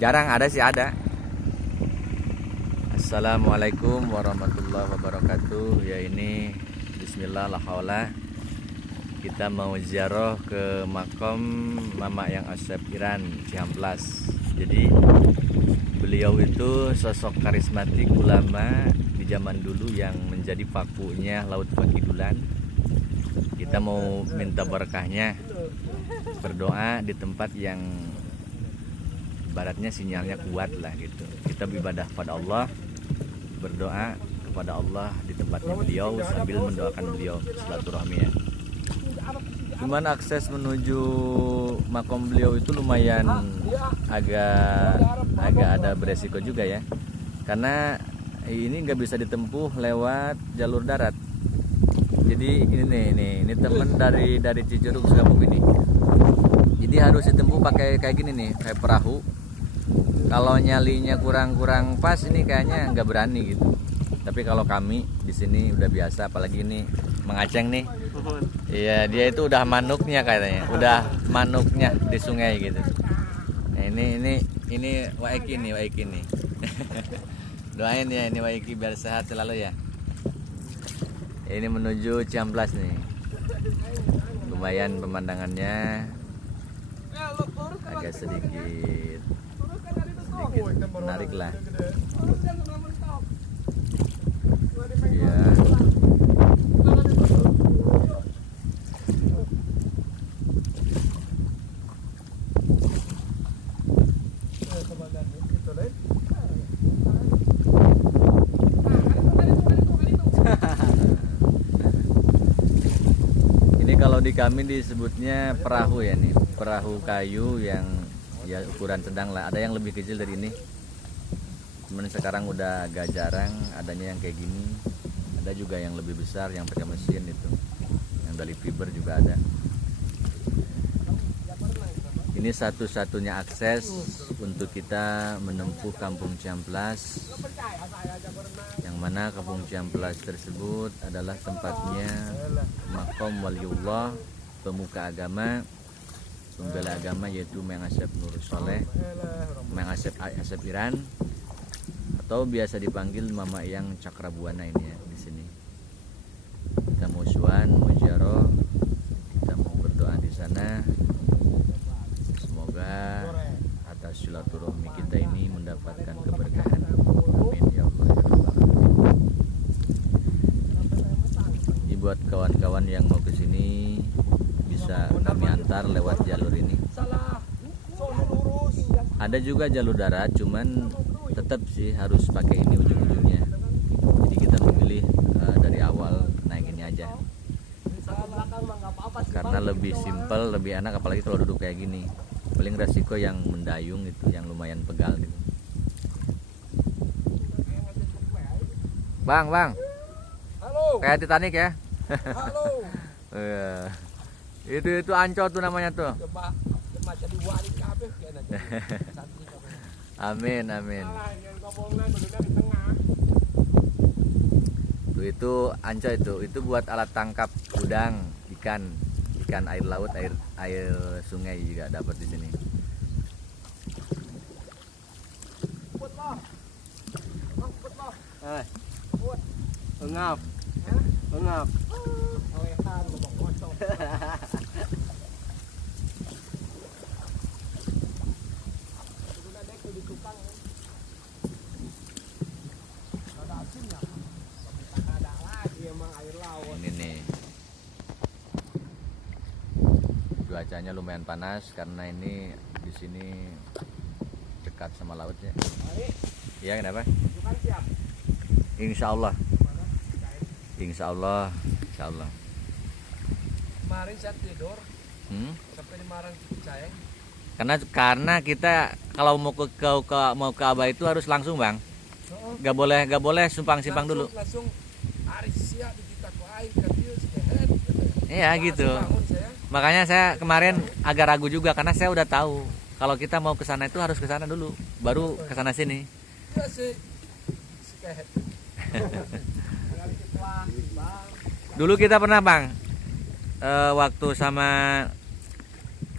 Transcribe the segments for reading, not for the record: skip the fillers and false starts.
Jarang ada sih ada. Assalamualaikum warahmatullahi wabarakatuh. Ya ini bismillah la haula. Kita mau ziarah ke makam Mama Yang Asep Iran Cihamplas. Jadi beliau itu sosok karismatik ulama di zaman dulu yang menjadi pakunya Laut Pakidulan. Kita mau minta berkahnya, berdoa di tempat yang ibaratnya sinyalnya kuat lah gitu. Kita beribadah pada Allah, berdoa kepada Allah di tempatnya beliau sambil mendoakan beliau, silaturahmi ya. Cuman akses menuju makam beliau itu lumayan agak ada beresiko juga ya, karena ini nggak bisa ditempuh lewat jalur darat. Jadi ini temen dari Cijeruk Sukabumi ini. Jadi harus ditempuh pakai kayak gini nih, kayak perahu. Kalau nyalinya kurang pas ini kayaknya nggak berani gitu. Tapi kalau kami di sini udah biasa, apalagi ini mengaceng nih. Iya, dia itu udah manuknya katanya, udah manuknya di sungai gitu. Nah, ini Waiki nih. Doain ya ini Waiki biar sehat selalu ya. Ini menuju Cihamplas nih. Lumayan pemandangannya, agak sedikit menarik lah. Ya. Ini kalau di kami disebutnya perahu ya nih, perahu kayu yang ya ukuran sedang lah. Ada yang lebih kecil dari ini, cuman sekarang udah agak jarang adanya yang kayak gini. Ada juga yang lebih besar yang pakai mesin itu, yang dari fiber juga ada. Ini satu-satunya akses untuk kita menempuh Kampung Cihamplas, yang mana Kampung Cihamplas tersebut adalah tempatnya makam waliullah, pemuka agama, pembela agama, yaitu Mang Asep Nur Soleh, Mang Asep Iran, atau biasa dipanggil Mama Yang Cakrabuana ini ya di sini. Kita mau syuan, mau ziarah, kita mau berdoa di sana. Semoga atas silaturahmi kita ini mendapatkan keberkahan. Amin ya Allah. Ini buat kawan-kawan yang mau ke sini bisa kami antar lewat jalur ini. Ada juga jalur darat, cuman tetap sih harus pakai ini ujung-ujungnya. Jadi kita memilih dari awal naik ini aja, karena lebih simpel, lebih enak, apalagi kalau duduk kayak gini. Paling resiko yang mendayung itu, yang lumayan pegal gitu. Bang, halo. Kayak Titanic ya. Halo. Itu Ancol tuh namanya tuh. Amin. Tuh itu Ancol itu buat alat tangkap udang, ikan air laut, air sungai juga dapat di sini. Engap. Ini nih. Cuacanya lumayan panas karena ini di sini dekat sama lautnya. Iya, kenapa? Insya Allah. Kemarin saya tidur sampai dimarahin saya. Karena kita kalau mau ke Abah itu harus langsung, Bang. Gak boleh simpang dulu. Langsung hari siap kita ke air ke dia sehat. Iya gitu. Makanya saya kemarin agak ragu juga, karena saya udah tahu kalau kita mau ke sana itu harus ke sana dulu, baru ke sana sini. Ya sih. Sehat. Dulu kita pernah, Bang, waktu sama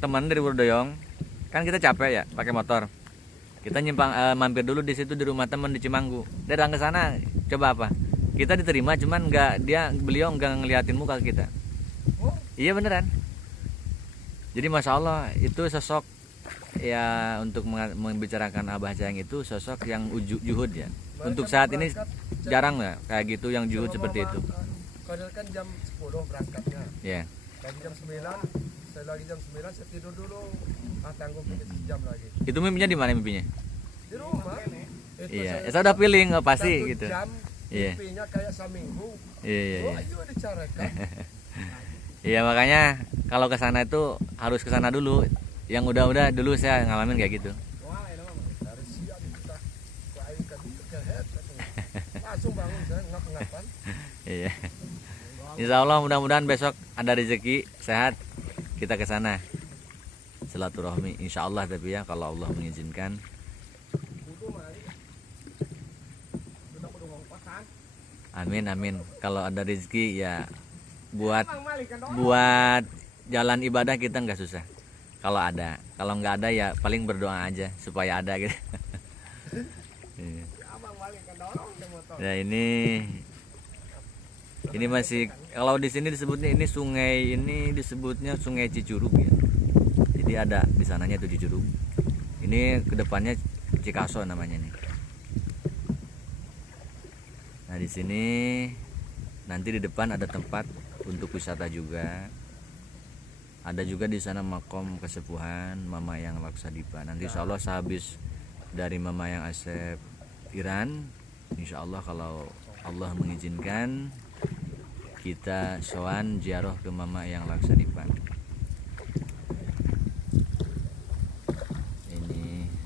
teman dari Burdoyong, kan kita capek ya pakai motor. Kita mampir dulu di situ di rumah teman di Cimanggu. Datang ke sana, coba apa? Kita diterima, cuman beliau nggak ngeliatin muka kita. Oh, Iya beneran. Jadi masya Allah itu sosok ya untuk membicarakan Abah Jang itu sosok yang juhud ya. Untuk saat ini jarang ya kayak gitu yang juhud seperti itu. Kalau kan jam 10 berangkatnya. Ya. Lagi jam 9, saya lagi jam 9 saya tidur dulu. Tanggung jam lagi. Itu mimpinya di mana mimpinya? Di rumah. Iya, saya udah feeling pasti gitu. Jam, Iya. mimpinya kayak seminggu. Iya. Oh, ayo dicarakan. Iya makanya kalau ke sana itu harus ke sana dulu. Yang udah dulu saya ngalamin kayak gitu. Dari siang kita ke kehet. Langsung bangun saya ngap-ngapan. Iya. Insya Allah mudah-mudahan besok ada rezeki sehat kita ke sana silaturahmi insya Allah tapi ya kalau Allah mengizinkan. Amin. Kalau ada rezeki ya buat jalan ibadah kita nggak susah. Kalau ada, kalau nggak ada ya paling berdoa aja supaya ada gitu. Ya ini masih kalau di sini disebutnya ini sungai ini disebutnya Sungai Cicurug ya. Jadi ada di sananya itu Cicurug. Ini kedepannya Cikaso namanya nih. Nah di sini nanti di depan ada tempat untuk wisata juga. Ada juga di sana makom kesepuhan Mama Yang Laksadipa. Nanti insya Allah sehabis dari Mama Yang Asep Iran, insya Allah kalau Allah mengizinkan kita sowan ziarah ke Mama Yang Laksadipa. Ini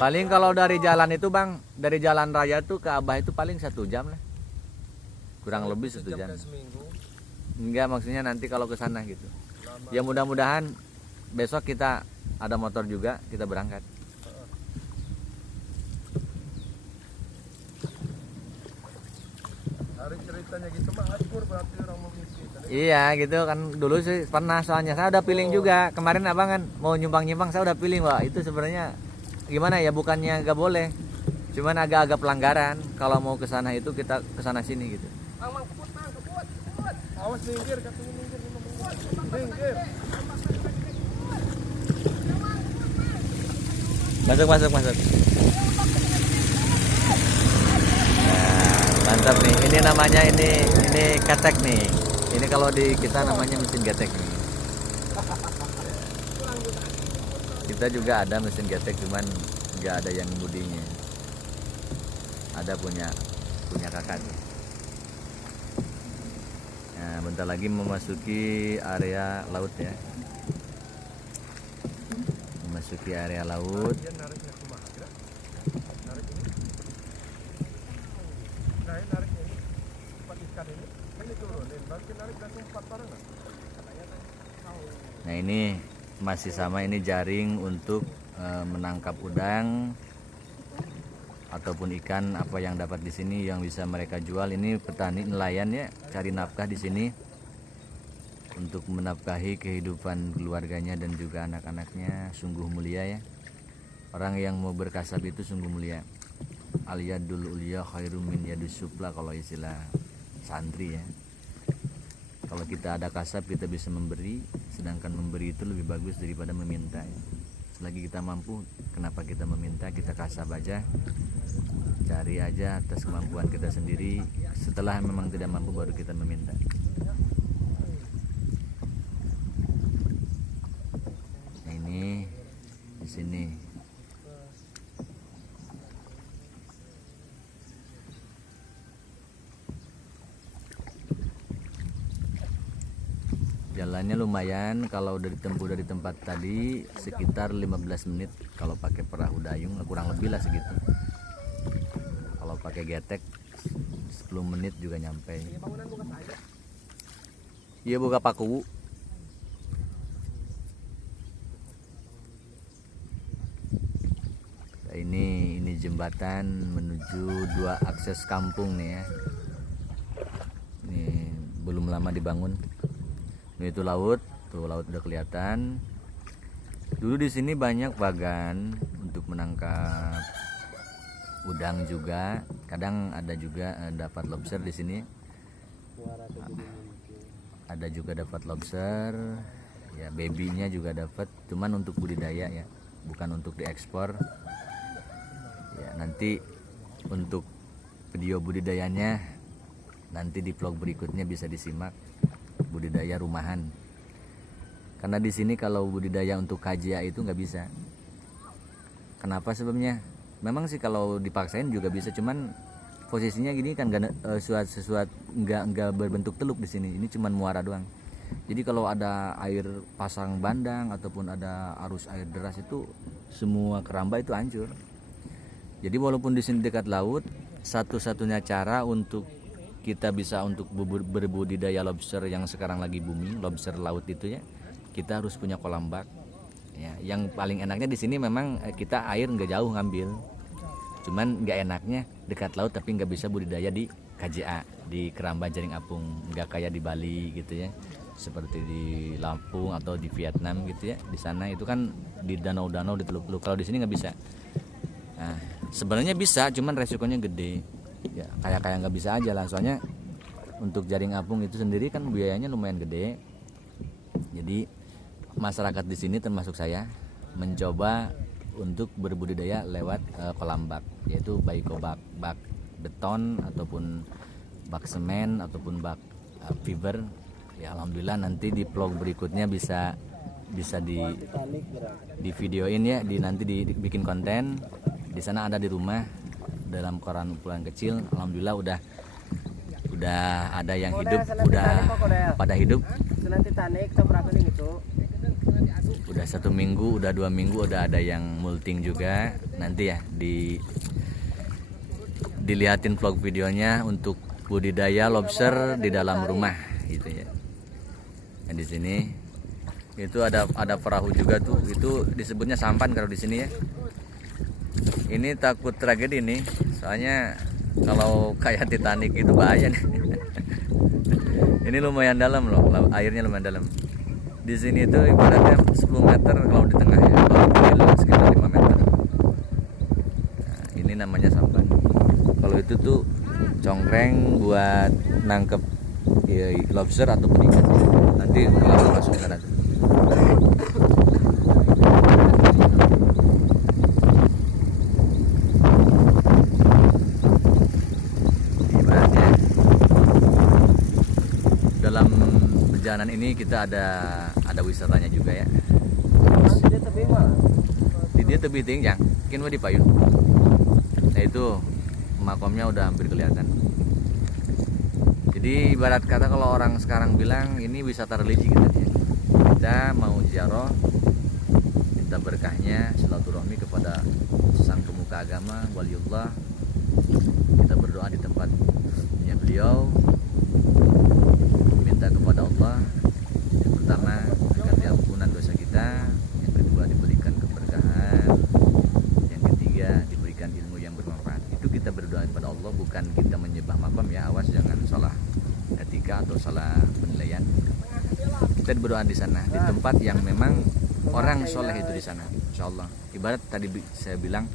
paling kalau dari jalan itu bang, dari jalan raya tuh ke Abah itu paling 1 jam lah, kurang lebih 1 jam. Seminggu. Enggak maksudnya nanti kalau ke sana gitu. Ya mudah-mudahan besok kita ada motor juga kita berangkat. Hari ceritanya gitu mah akur berarti orang mau misi. Iya gitu kan dulu sih pernah soalnya saya udah feeling juga kemarin abang kan mau nyumbang saya udah feeling wah itu sebenarnya gimana ya bukannya nggak boleh cuman agak-agak pelanggaran kalau mau ke sana itu kita ke sana sini gitu. Mang kebut. Awas minggir katanya minggir. Masuk. Nah, mantap nih. Ini namanya ini ketek nih. Ini kalau di kita namanya mesin getek nih. Kita juga ada mesin getek cuman nggak ada yang budinya. Ada punya kakak nih. Nah, bentar lagi memasuki area laut ya. Memasuki area laut. Dia nariknya kumaha kira? Narik ini. Narik ini. Tempat ikan ini. Kan diturunin. Baru narik langsung 4 barengan. Nah ini masih sama ini jaring untuk menangkap udang ataupun ikan apa yang dapat di sini yang bisa mereka jual. Ini petani nelayan ya cari nafkah di sini untuk menafkahi kehidupan keluarganya dan juga anak-anaknya. Sungguh mulia ya, orang yang mau berkasab itu sungguh mulia. Al-yadul ulya khairum min yadus sufla kalau istilah santri ya. Kalau kita ada kasab kita bisa memberi, sedangkan memberi itu lebih bagus daripada meminta ya. Selagi kita mampu, kenapa kita meminta? Kita kasab aja, cari aja atas kemampuan kita sendiri. Setelah memang tidak mampu baru kita meminta. Nah, ini di sini. Jalannya lumayan kalau dari tempuh dari tempat tadi sekitar 15 menit kalau pakai perahu dayung kurang lebih lah segitu. Kalau pakai getek 10 menit juga nyampe. Iya buka paku. Nah, ini jembatan menuju 2 akses kampung nih ya. Ini belum lama dibangun. Nah, itu laut, tuh laut udah kelihatan. Dulu di sini banyak bagan untuk menangkap udang juga. Kadang ada juga dapat lobster di sini. Ada juga dapat lobster. Ya, babynya juga dapat. Cuman untuk budidaya ya, bukan untuk diekspor. Ya, nanti untuk video budidayanya nanti di vlog berikutnya bisa disimak, budidaya rumahan. Karena di sini kalau budidaya untuk KJA itu nggak bisa. Kenapa sebabnya? Memang sih kalau dipaksain juga bisa, cuman posisinya gini kan nggak berbentuk teluk di sini. Ini cuman muara doang. Jadi kalau ada air pasang bandang ataupun ada arus air deras itu semua keramba itu hancur. Jadi walaupun di sini dekat laut, satu-satunya cara untuk kita bisa untuk berbudidaya lobster yang sekarang lagi booming, lobster laut itu ya, kita harus punya kolam bak. Ya, yang paling enaknya di sini memang kita air nggak jauh ngambil, cuman nggak enaknya dekat laut tapi nggak bisa budidaya di KJA, di keramba jaring apung, nggak kayak di Bali gitu ya, seperti di Lampung atau di Vietnam gitu ya. Di sana itu kan di danau-danau, di teluk-teluk. Kalau di sini nggak bisa. Nah, sebenarnya bisa, cuman resikonya gede. Ya kayak nggak bisa aja lah, soalnya untuk jaring apung itu sendiri kan biayanya lumayan gede. Jadi masyarakat di sini termasuk saya mencoba untuk berbudidaya lewat kolam bak, yaitu baiko bak beton ataupun bak semen ataupun bak fiber. Ya alhamdulillah nanti di vlog berikutnya bisa di videoin ya, nanti dibikin konten. Di sana ada di rumah dalam koran ukuran kecil. Alhamdulillah udah ada yang hidup, udah pada hidup. Udah 1 minggu, udah 2 minggu, udah ada yang multing juga. Nanti ya dilihatin vlog videonya untuk budidaya lobster di dalam rumah gitu ya. Nah, di sini itu ada perahu juga tuh, itu disebutnya sampan kalau di sini ya. Ini takut tragedi nih, soalnya kalau kayak Titanic itu bahaya nih. Ini lumayan dalam loh, airnya lumayan dalam. Di sini itu ibaratnya 10 meter kalau di tengah ya, kalau di sekitar 5 meter. Nah, ini namanya sampan. Kalau itu tuh congkreng buat nangkep lobster ataupun ikan. Nanti kalau masuk ke darat. Dalam perjalanan ini kita ada wisatanya juga ya. Di dia tebing tinggi, mungkin di payun. Nah itu makomnya udah hampir kelihatan. Jadi ibarat kata kalau orang sekarang bilang ini wisata religi gitu ya. Kita mau ziarah, minta berkahnya, silaturahmi kepada sang pemuka agama, waliullah. Kita berdoa di tempatnya beliau, minta kepada Allah yang pertama agar diampunan dosa kita, yang kedua diberikan keberkahan, yang ketiga diberikan ilmu yang bermanfaat. Itu kita berdoa kepada Allah, bukan kita menyembah makam ya, awas jangan salah etika atau salah penilaian. Kita berdoa di sana, di tempat yang memang orang soleh itu di sana, insyaallah. Ibarat tadi saya bilang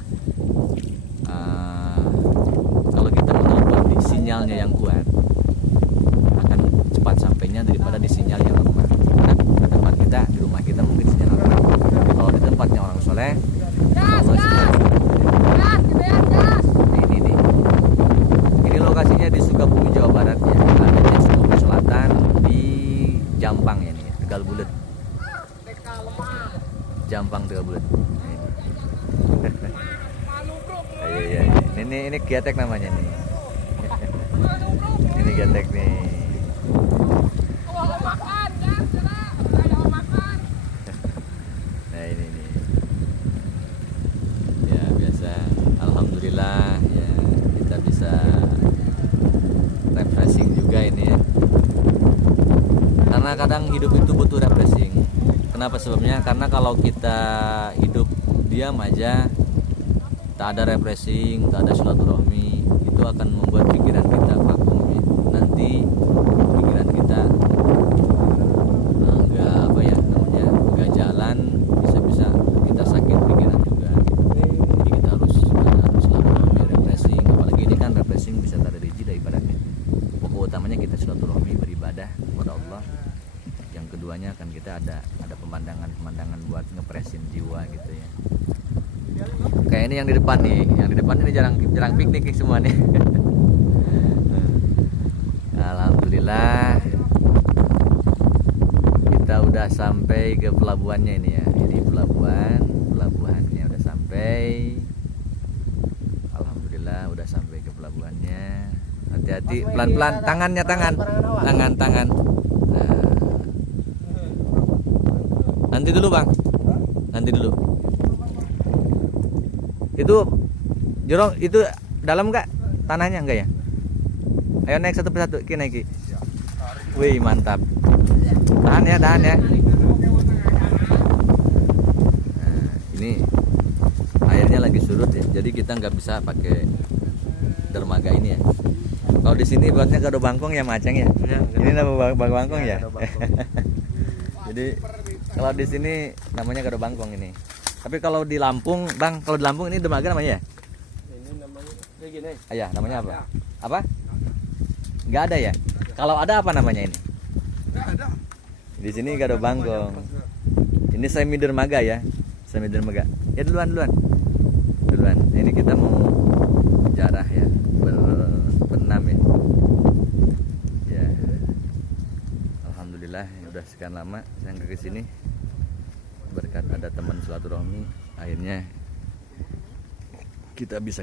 kalau kita menelpon di sinyalnya yang kuat akan cepat sampainya daripada di sinyal yang lemah. Nah, tempat kita di rumah kita mungkin sinyal lemah. Kalau di tempatnya orang soleh, ini lokasinya di Sukabumi Jawa Barat ya. Adanya Sukabumi Selatan di Jampang ya nih, Tegal Bulet. Jampang Tegal Bulet. Iya. Ini getek namanya nih. Ini getek nih. Nah ini nih. Ya biasa. Alhamdulillah ya kita bisa refreshing juga ini ya. Karena kadang hidup itu butuh refreshing. Kenapa sebabnya? Karena kalau kita hidup diam aja, tak ada refreshing, tak ada silaturahmi, itu akan membuat pikiran kita vakum ya. Nanti pikiran kita yang keduanya kan kita ada pemandangan buat ngepresin jiwa gitu ya. Kayak ini yang di depan nih, ini jarang piknik nih semua nih. Alhamdulillah kita udah sampai ke pelabuhannya ini ya. Ini pelabuhannya udah sampai. Alhamdulillah udah sampai ke pelabuhannya. Hati-hati, pelan-pelan, tangan. Nah. Nanti dulu bang, Itu jorong itu dalam nggak tanahnya enggak ya? Ayo naik satu persatu, naik. Wih mantap. Tahan ya. Nah, ini airnya lagi surut ya, jadi kita nggak bisa pakai dermaga ini ya. Kalau di sini buatnya gado bangkong ya Maceng ya. Ini nama bangkong ya. Jadi kalau di sini namanya gado bangkong ini. Tapi kalau di Lampung, Bang, kalau di Lampung ini dermaga namanya ya? Ini namanya kayak gini. Ayah, namanya apa? Apa? Nggak ada ya? Kalau ada apa namanya ini? Nggak ada. Di sini gado bangkong. Ini semi dermaga ya. Semi dermaga. Ya duluan. Ini kita mau jarah ya, berenam ya. Ya. Alhamdulillah udah sekian lama saya nggak kesini. Berkat ada teman silaturahmi, akhirnya kita bisa